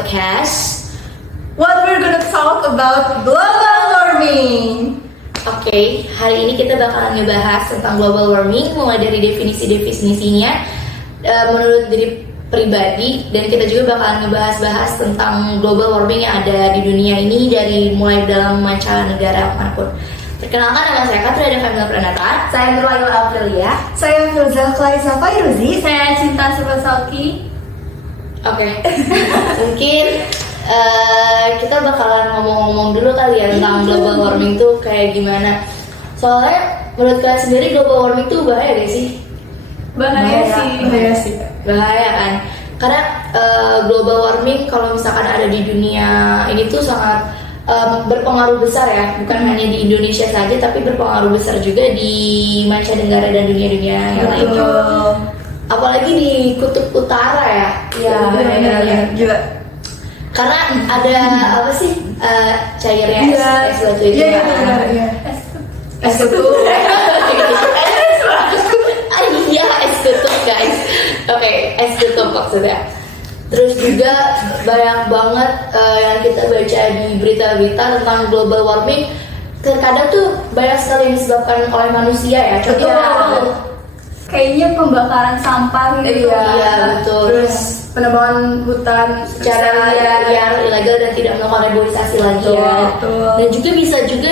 podcast. What we're gonna talk about global warming. Oke, hari ini kita bakalan ngebahas tentang global warming, mulai dari definisi-definisinya menurut diri pribadi, dan kita juga bakalan ngebahas tentang global warming yang ada di dunia ini dari mulai dalam mancanegara manapun. Perkenalkan, nama saya Katria Kamila Pranata. Saya Nurlayla Aprilia. Saya Filza Clarissa Fairuzi. Saya Cinta Subasalki. Oke, mungkin kita bakalan ngomong-ngomong dulu kali ya tentang global warming tuh kayak gimana. Soalnya menurut kalian sendiri global warming tuh bahaya gak sih? Bahaya sih. Bahaya kan? Karena global warming kalau misalkan ada di dunia ini tuh sangat berpengaruh besar ya, bukan hanya di Indonesia saja, tapi berpengaruh besar juga di mancanegara dan dunia-dunia yang lain. Apalagi di kutub utara ya. Iya, benar juga. Karena ada apa sih cairnya es batu itu. Iya. Es kutub. Iya, es kutub guys. Oke, es kutub maksudnya. Terus juga banyak banget yang kita baca di berita-berita tentang global warming. Terkadang tuh banyak sekali yang disebabkan oleh manusia ya. Contohnya Kayaknya pembakaran sampah gitu. Iya, betul. Terus penebangan hutan secara liar, ilegal, dan tidak melakukan reboisasi lagi ya. Betul. Dan juga bisa juga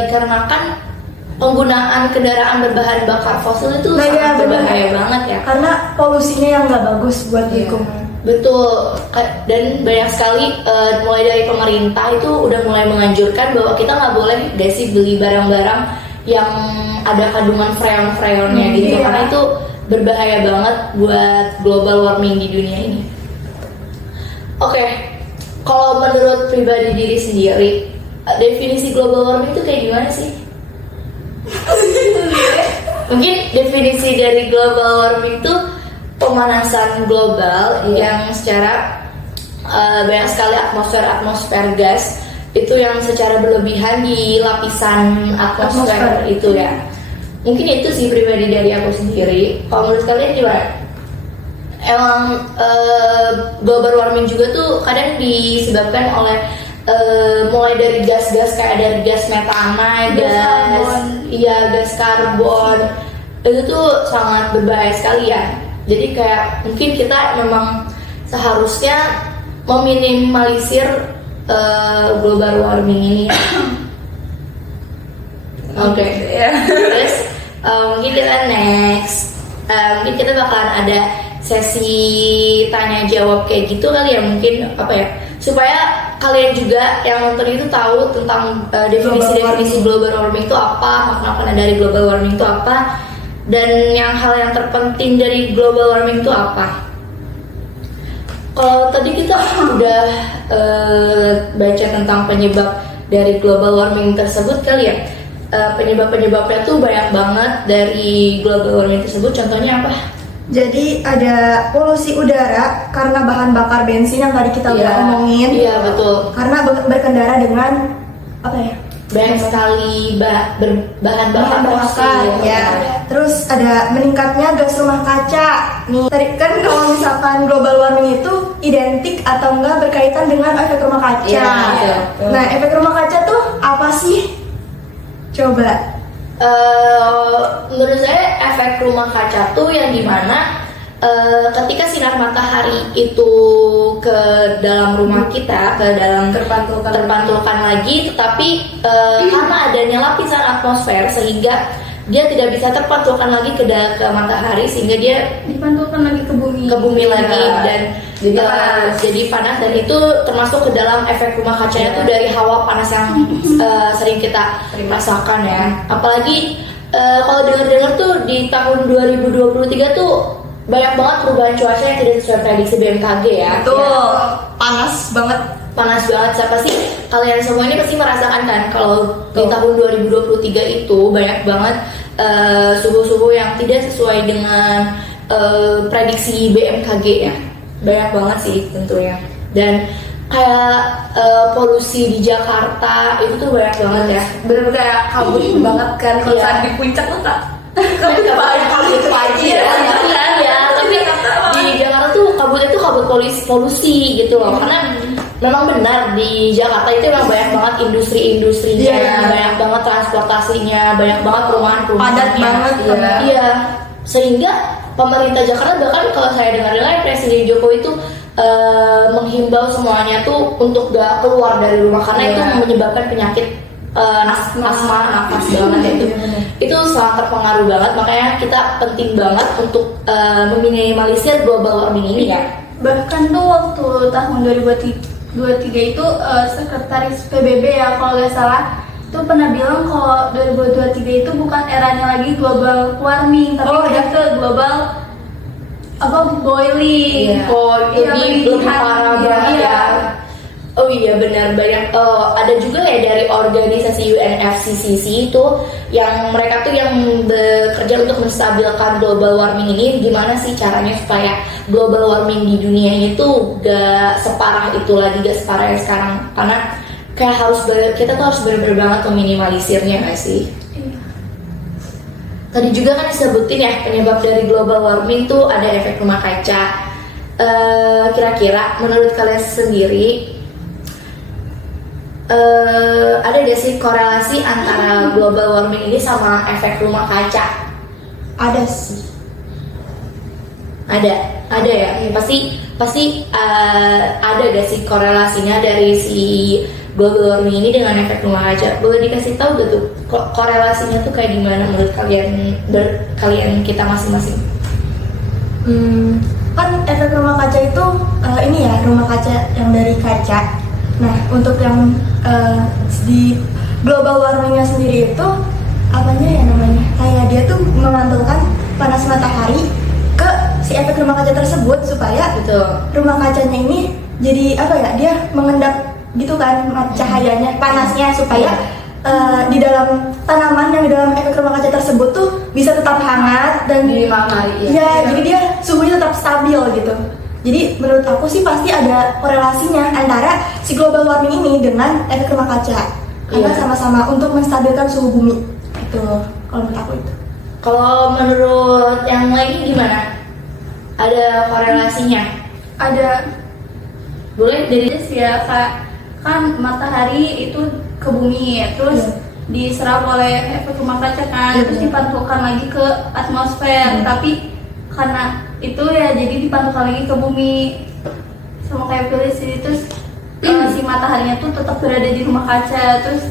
dikarenakan penggunaan kendaraan berbahan bakar fosil itu sangat berbahaya banget ya. Karena polusinya yang nggak bagus buat lingkungan. Betul. Dan banyak sekali mulai dari pemerintah itu udah mulai menganjurkan bahwa kita nggak boleh sih beli barang-barang yang ada kandungan freon-freonnya gitu, karena itu berbahaya banget buat global warming di dunia ini. Oke, kalau menurut pribadi diri sendiri, definisi global warming itu kayak gimana sih? Mungkin definisi dari global warming itu pemanasan global yang secara banyak sekali atmosfer gas itu yang secara berlebihan di lapisan atmosfer itu ya. Mungkin itu sih pribadi dari aku sendiri. Kalau menurut kalian gimana? Emang global warming juga tuh kadang disebabkan oleh mulai dari gas-gas kayak dari gas metana, gas karbon. Itu tuh sangat berbahaya sekali ya. Jadi kayak mungkin kita memang seharusnya meminimalisir global warming ini. Oke. Terus mungkin kita next. Mungkin kita bakalan ada sesi tanya jawab kayak gitu kali ya, mungkin apa ya, supaya kalian juga yang nonton itu tahu tentang definisi global warming itu apa, makna dari global warming itu apa, dan hal yang terpenting dari global warming itu apa. Kalau tadi kita udah baca tentang penyebab dari global warming tersebut kali ya. Penyebabnya tuh banyak banget dari global warming tersebut. Contohnya apa? Jadi ada polusi udara karena bahan bakar bensin yang tadi kita udah omongin. Iya, betul. Karena berkendara dengan apa ya? Banyak sekali bahan bakar fosil ya. Terus ada meningkatnya gas rumah kaca. Nih, tadi kan kalau misalkan global warming itu identik atau enggak berkaitan dengan efek rumah kaca. Ya. Nah, efek rumah kaca tuh apa sih? Coba. Menurut saya efek rumah kaca tuh yang dimana ketika sinar matahari itu ke dalam rumah kita, ke dalam terpantulkan lagi, tetapi karena adanya lapisan atmosfer sehingga dia tidak bisa terpantulkan lagi ke matahari, sehingga dia dipantulkan lagi ke bumi lagi dan jadi panas, dan itu termasuk ke dalam efek rumah kacanya tuh dari hawa panas yang sering kita rasakan ya. Apalagi kalau dengar tuh di tahun 2023 tuh banyak banget perubahan cuaca yang tidak sesuai prediksi BMKG ya. Betul. Ya. Panas banget. Siapa sih? Kalian semua ini pasti merasakan kan kalau di tahun 2023 itu banyak banget suhu-suhu yang tidak sesuai dengan prediksi BMKG ya. Banyak banget sih tentunya. Dan kayak polusi di Jakarta itu tuh banyak banget ya. Bener-bener kayak kabut banget kan kalau saat di puncak tuh kabut pagi ya. Tapi di Jakarta tuh kabut itu kabut polusi gitu loh. Karena memang benar di Jakarta itu memang banyak banget industri-industrinya, banyak banget transportasinya, banyak banget perumahan-perumahannya. Padat banget, Iya. Sehingga pemerintah Jakarta bahkan kalau saya dengar Presiden Jokowi itu menghimbau semuanya tuh untuk gak keluar dari rumah karena itu menyebabkan penyakit asma, nafas banget itu sangat terpengaruh banget. Makanya kita penting banget untuk meminimalisir global warming ini ya. Bahkan tuh waktu tahun 2023 itu sekretaris PBB ya kalau nggak salah itu pernah bilang kalau 2023 itu bukan eranya lagi global warming tapi udah ke global boiling. Lebih parah banget ya. Oh iya benar, banyak ada juga ya dari organisasi UNFCCC itu yang mereka tuh yang bekerja untuk menstabilkan global warming ini, gimana sih caranya supaya global warming di dunia itu gak separah itu lagi, gak separah yang sekarang, karena kayak kita tuh harus benar-benar banget meminimalisirnya gak sih? Tadi juga kan disebutin ya penyebab dari global warming tuh ada efek rumah kaca. Kira-kira menurut kalian sendiri ada gak sih korelasi antara global warming ini sama efek rumah kaca? Ada sih. Ada ya. Pasti ada gak sih korelasinya dari si global warming ini dengan efek rumah kaca? Boleh dikasih tahu gak tuh korelasinya tuh kayak gimana menurut kalian kita masing-masing? Kan efek rumah kaca itu ini ya, rumah kaca yang dari kaca. Nah, untuk yang di global warmingnya sendiri itu apanya ya namanya? Kayak dia tuh memantulkan panas matahari ke si efek rumah kaca tersebut supaya rumah kacanya ini jadi apa ya? Dia mengendap gitu kan cahayanya, panasnya supaya di dalam tanaman yang di dalam efek rumah kaca tersebut tuh bisa tetap hangat dan jadi dia suhunya tetap stabil gitu. Jadi menurut aku sih pasti ada korelasinya antara si global warming ini dengan efek rumah kaca. Karena sama-sama untuk menstabilkan suhu bumi. Itu kalau menurut aku itu. Kalau menurut yang lain gimana? Ada korelasinya? Ada. Boleh dari Ya Kak, kan matahari itu ke bumi ya, terus diserap oleh efek rumah kaca kan, terus dipantulkan lagi ke atmosfer, tapi karena itu ya jadi dipantulkan lagi ke bumi sama kayak polisi, terus si mataharinya tuh tetap berada di rumah kaca, terus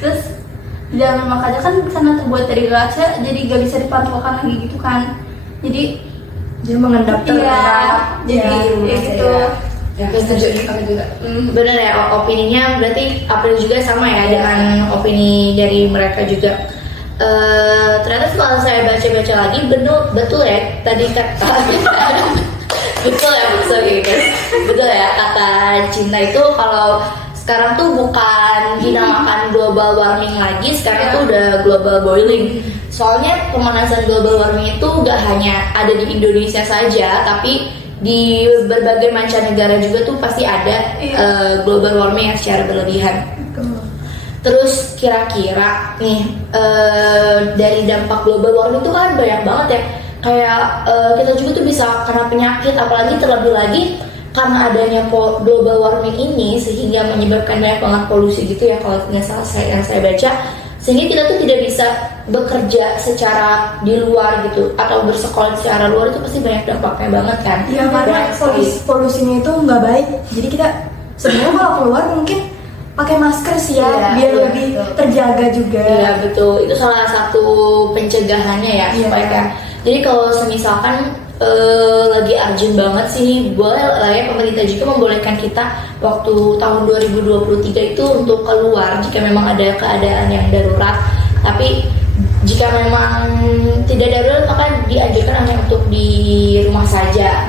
terus di dalam rumah kaca kan karena terbuat dari kaca jadi gak bisa dipantulkan lagi gitu kan, jadi dia mengendap jadi gitu. Setuju juga. Benar ya, opininya berarti April juga sama ya dengan opini dari mereka juga. Ternyata setelah saya baca-baca lagi betul ya tadi kata betul ya maksudnya guys, betul ya kata Cinta itu kalau sekarang tuh bukan dinamakan global warming lagi, sekarang tuh udah global boiling. Soalnya pemanasan global warming itu gak hanya ada di Indonesia saja, tapi di berbagai mancanegara juga tuh pasti ada global warming yang secara berlebihan. Terus kira-kira nih dari dampak global warming itu kan banyak banget ya. Kayak kita juga tuh bisa kena penyakit, apalagi terlebih lagi karena adanya global warming ini sehingga menyebabkan banyak banget polusi gitu ya kalau nggak salah yang saya baca, sehingga kita tuh tidak bisa bekerja secara di luar gitu atau bersekolah secara luar, itu pasti banyak dampaknya banget kan. Iya, karena polusinya itu nggak baik, jadi kita sebenarnya kalau keluar mungkin pakai masker sih ya, biar lebih terjaga juga. Iya betul, itu salah satu pencegahannya ya supaya kan. Jadi kalau semisalkan lagi urgent banget sih, boleh lah ya pemerintah juga membolehkan kita waktu tahun 2023 itu untuk keluar jika memang ada keadaan yang darurat. Tapi jika memang tidak darurat maka dianjurkan hanya untuk di rumah saja.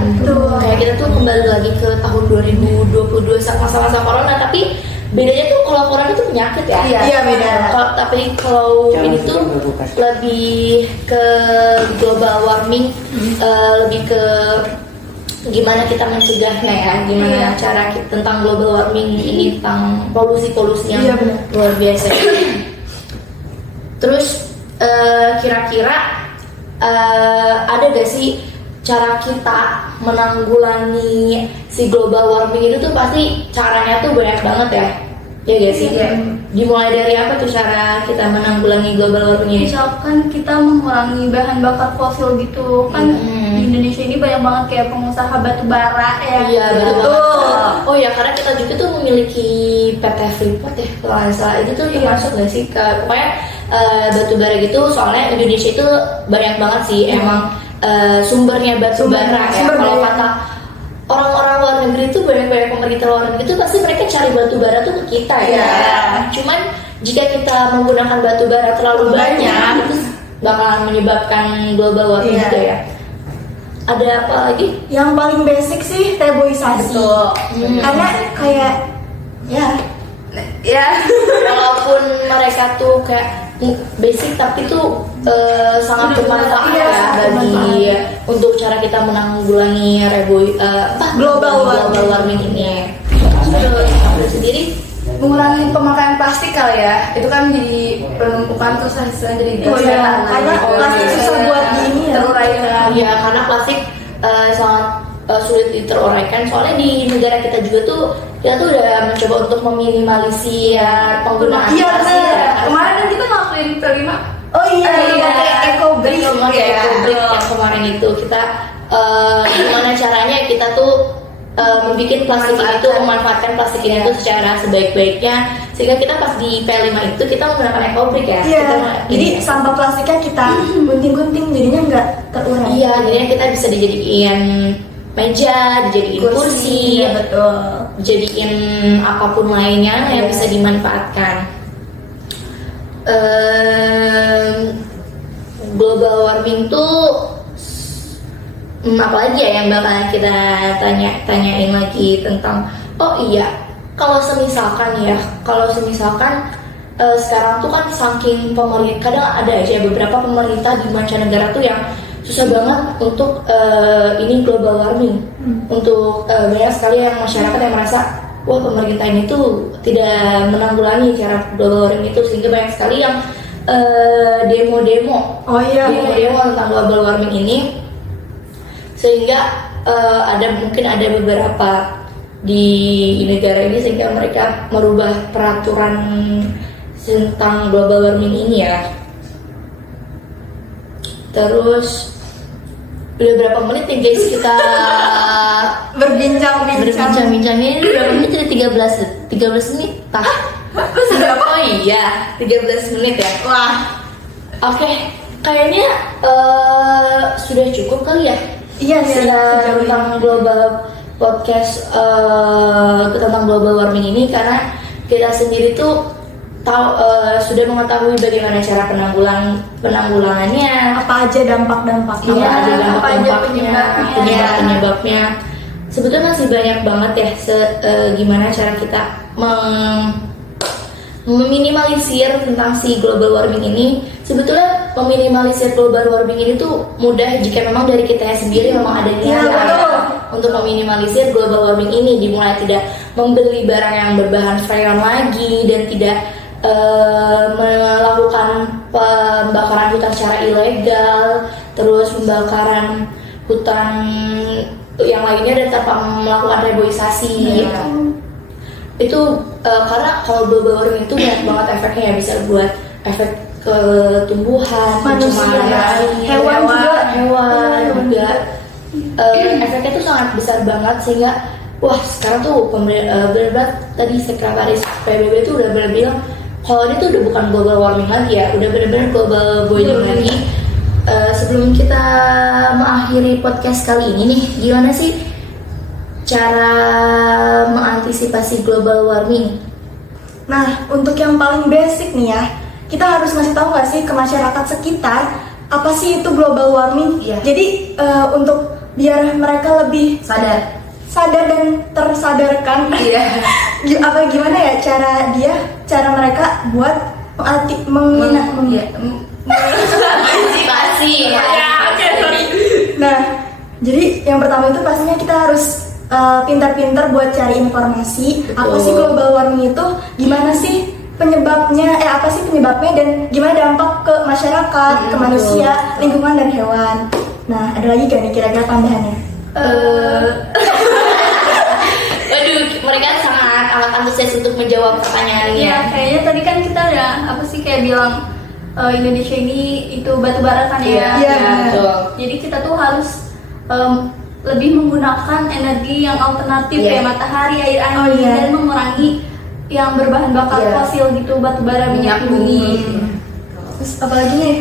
Kayak kita tuh kembali lagi ke tahun 2022 saat masa-masa corona, tapi bedanya tuh kalau corona itu penyakit ya. Iya beda. Tapi kalau ini tuh lebih ke global warming, lebih ke gimana kita mencegahnya ya, gimana cara kita tentang global warming ini, tentang polusi-polusi yang luar biasa. Terus kira-kira ada gak sih cara kita menanggulangi si global warming itu tuh pasti caranya tuh banyak banget ya. Ya gak sih? Iya. Dimulai dari apa tuh cara kita menanggulangi global warming ini? Misalkan kita mengurangi bahan bakar fosil gitu kan, di Indonesia ini banyak banget kayak pengusaha batu bara ya. Iya betul. Betul. Oh ya, karena kita juga tuh memiliki PT Freeport ya kalau nggak salah. Itu tuh termasuk nggak sih ke pokoknya batu bara gitu. Soalnya Indonesia itu banyak banget sih emang sumbernya batu bara ya. Kalau kata orang-orang luar negeri itu banyak pemerintah luar negeri itu pasti mereka cari batu bara tuh ke kita ya. Cuman jika kita menggunakan batu bara terlalu banyak itu bakalan menyebabkan global warming juga ya. Ada apa lagi? Yang paling basic sih reboisasi. Karena kayak ya Walaupun mereka tuh kayak basic tapi tuh sangat bermanfaat ya bagi untuk cara kita menanggulangi global warming ini. Terus sendiri mengurangi pemakaian plastik kali ya, itu kan jadi penumpukan terus hasilnya jadi karena plastik susah buat ini ya. teruraikan. ya karena plastik sangat sulit teruraikan, soalnya di negara kita juga tuh kita tuh udah mencoba untuk meminimalisir penggunaan plastik ya. Kemarin kan kita ngelakuin kelima. Oh iya, pakai eco brick. Yang kemarin itu kita gimana caranya kita tuh membuat plastik itu, memanfaatkan plastik ini tuh secara sebaik-baiknya, sehingga kita pas di P5 itu kita menggunakan eco brick ya. Iya. Jadi sampah plastiknya kita gunting-gunting jadinya nggak terurai. Iya, jadinya kita bisa dijadiin meja, dijadiin kursi, betul. dijadiin apapun lainnya yang bisa dimanfaatkan. Global warming tuh apalagi ya yang bakal kita tanyain lagi tentang kalau semisalkan sekarang tuh kan saking pemerintah, kadang ada aja beberapa pemerintah di mancanegara tuh yang susah banget untuk ini global warming, untuk banyak sekali yang masyarakat yang merasa wah pemerintah ini tuh tidak menanggulangi cara global warming itu, sehingga banyak sekali yang demo-demo tentang global warming ini, sehingga mungkin ada beberapa di negara ini sehingga mereka merubah peraturan tentang global warming ini ya. Terus udah berapa menit nih guys kita berbincang-bincang ini berapa menit? Jadi 13 menit tah. Oh iya 13 menit ya. Wah oke. Kayaknya sudah cukup kali ya. Iya, tentang global podcast tentang global warming ini, karena kita sendiri tuh sudah mengetahui bagaimana cara penanggulangannya, apa aja dampak-dampaknya, ada dampak-dampaknya, penyebab-penyebabnya. Sebetulnya masih banyak banget ya gimana cara kita meminimalisir tentang si global warming ini. Sebetulnya meminimalisir global warming ini tuh mudah jika memang dari kita sendiri memang ada niatan untuk meminimalisir global warming ini, dimulai tidak membeli barang yang berbahan freon lagi dan tidak melakukan pembakaran hutan secara ilegal, terus pembakaran hutan yang lainnya dan tanpa melakukan reboisasi. Itu karena kalau global warming itu banyak banget efeknya ya, bisa buat efek ke tumbuhan, manusia, hewan juga. Efeknya tuh sangat besar banget, sehingga wah sekarang tuh benar-benar tadi sekretaris PBB tuh udah benar bilang kalau ini tuh udah bukan global warming lagi ya, udah benar-benar global boiling lagi. Sebelum kita mengakhiri podcast kali ini nih, gimana sih cara mengantisipasi global warming? Nah, untuk yang paling basic nih ya, kita harus ngasih tahu nggak sih ke masyarakat sekitar apa sih itu global warming? Iya. Jadi untuk biar mereka lebih Sadar dan tersadarkan. Iya. Gimana ya cara mereka buat Antisipasi. Nah, jadi yang pertama itu pastinya kita harus pintar-pintar buat cari informasi. Apa sih global warming itu? Gimana sih penyebabnya, apa sih penyebabnya dan gimana dampak ke masyarakat, ke manusia, lingkungan dan hewan. Nah, ada lagi gak nih kira-kira tambahannya? Waduh, mereka sangat amat antusias untuk menjawab pertanyaannya. Ya kayaknya tadi kan kita ada apa sih kayak bilang Indonesia ini itu batu bara kan ya. Iya, betul. Jadi kita tuh harus lebih menggunakan energi yang alternatif Iya. kayak matahari, air Oh, angin iya. dan mengurangi yang berbahan bakar Iya. fosil gitu, batu bara, minyak bumi. Terus apa lagi nih?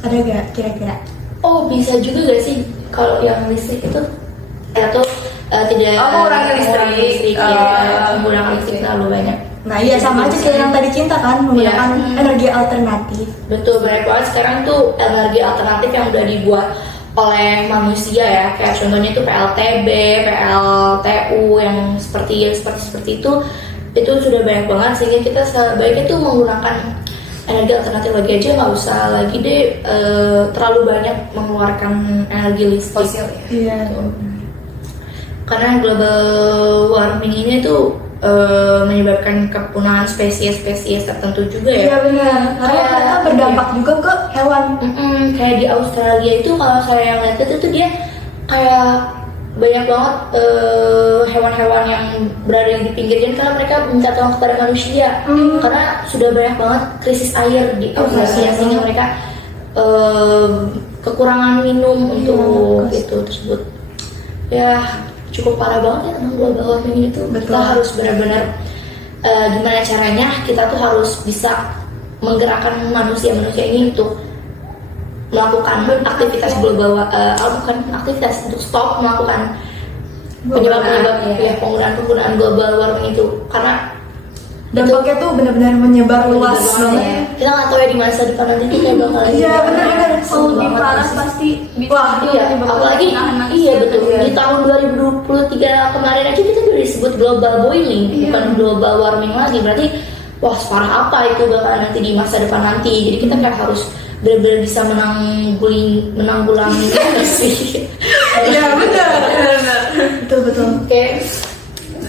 Ada gak kira-kira? Oh, bisa juga gak sih kalau yang listrik itu atau tidak mengurangi listrik. menggunakan listrik terlalu banyak. Nah iya sama aja kayak yang tadi Cinta kan, menggunakan energi alternatif. Betul, banyak banget sekarang tuh energi alternatif yang udah dibuat oleh manusia ya, kayak contohnya itu PLTB, PLTU yang seperti itu sudah banyak banget sehingga kita sebaiknya tuh menggunakan energi alternatif lagi aja, nggak usah lagi deh terlalu banyak mengeluarkan energi listrik. Fosil ya. Iya. Karena global warming ini tuh menyebabkan kepunahan spesies tertentu juga ya. Iya benar. Karena Kayak- mereka berdampak juga ke hewan. Kayak di Australia itu kalau saya lihat itu tuh dia kayak banyak banget hewan-hewan yang berada di pinggir jalan karena mereka minta tolong kepada manusia karena sudah banyak banget krisis air di Australia sehingga mereka kekurangan minum untuk itu tersebut. Ya cukup parah banget ya tentang global warming ini tuh. Betul. Kita harus benar-benar gimana caranya kita tuh harus bisa menggerakkan manusia ini untuk melakukan aktivitas global bukan aktivitas untuk stop melakukan penyebab-penyebab ya penggunaan global warming itu karena Dampaknya tuh benar-benar menyebar luas banget. ya. Kita nggak tahu ya di masa depan nanti tuh kayak bakal Iya benar-benar. Kalau lebih parah pasti bisa Wah, iya, apalagi iya betul di tahun 2023 kemarin aja kita udah disebut global boiling bukan global warming lagi, berarti wah separah apa itu bakal nanti di masa depan nanti. Jadi kita kayak harus benar-benar bisa menanggulangi sih. Iya benar. Betul. Oke.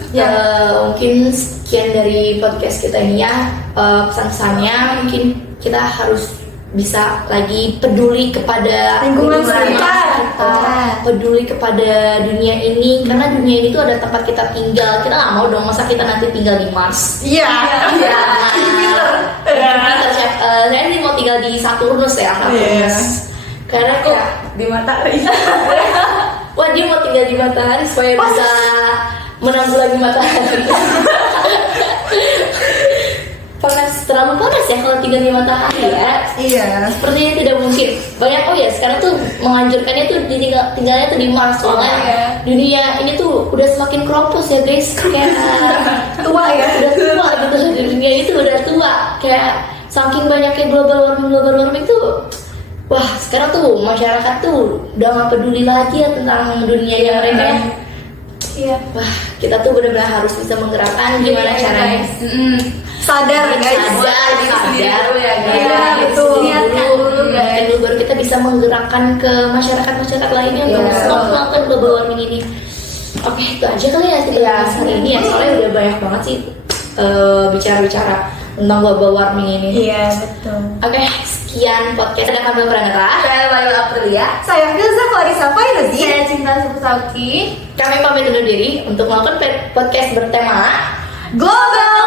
Mungkin sekian dari podcast kita ini ya, pesan-pesannya mungkin kita harus bisa lagi peduli kepada Lingkungan sekitar. kita, peduli kepada dunia ini karena dunia ini tuh ada tempat kita tinggal. Kita nggak mau dong masa kita nanti tinggal di Mars. Iya. Saya sih mau tinggal di Saturnus ya, Saturnus. Karena kayak Di matahari. wah dia mau tinggal di matahari supaya bisa menanggulangi matahari. Terlalu panas ya kalau tinggal di matahari ya. Iya. Sepertinya tidak mungkin. Banyak sekarang tuh menganjurkannya tuh tinggalnya tuh di Mars soalnya dunia ini tuh udah semakin keropos ya guys. Kayak Tua ya. udah tua gitu, dunia itu udah tua. Kayak saking banyaknya global warming tuh. Wah sekarang tuh masyarakat tuh udah nggak peduli lagi ya tentang dunianya mereka. Iya. Wah kita tuh benar-benar harus bisa menggerakkan gimana caranya. Sadar guys. Sadar ya guys. Iya, betul. Niatkan dulu, guys. Niatkan dulu baru kita bisa menggerakkan ke masyarakat lainnya untuk stop melakukan global warming ini. Oke itu aja kali ya kita bahas hari ini ya, soalnya udah banyak banget sih bicara-bicara tentang global warming ini. Iya betul. Oke, sekian podcast ada kami Pranata. Saya Laila Aprilia. Saya Filza Clarissa Fairuzi. Saya Cinta Sukusauki. Kami pamit undur diri untuk melakukan podcast bertema Global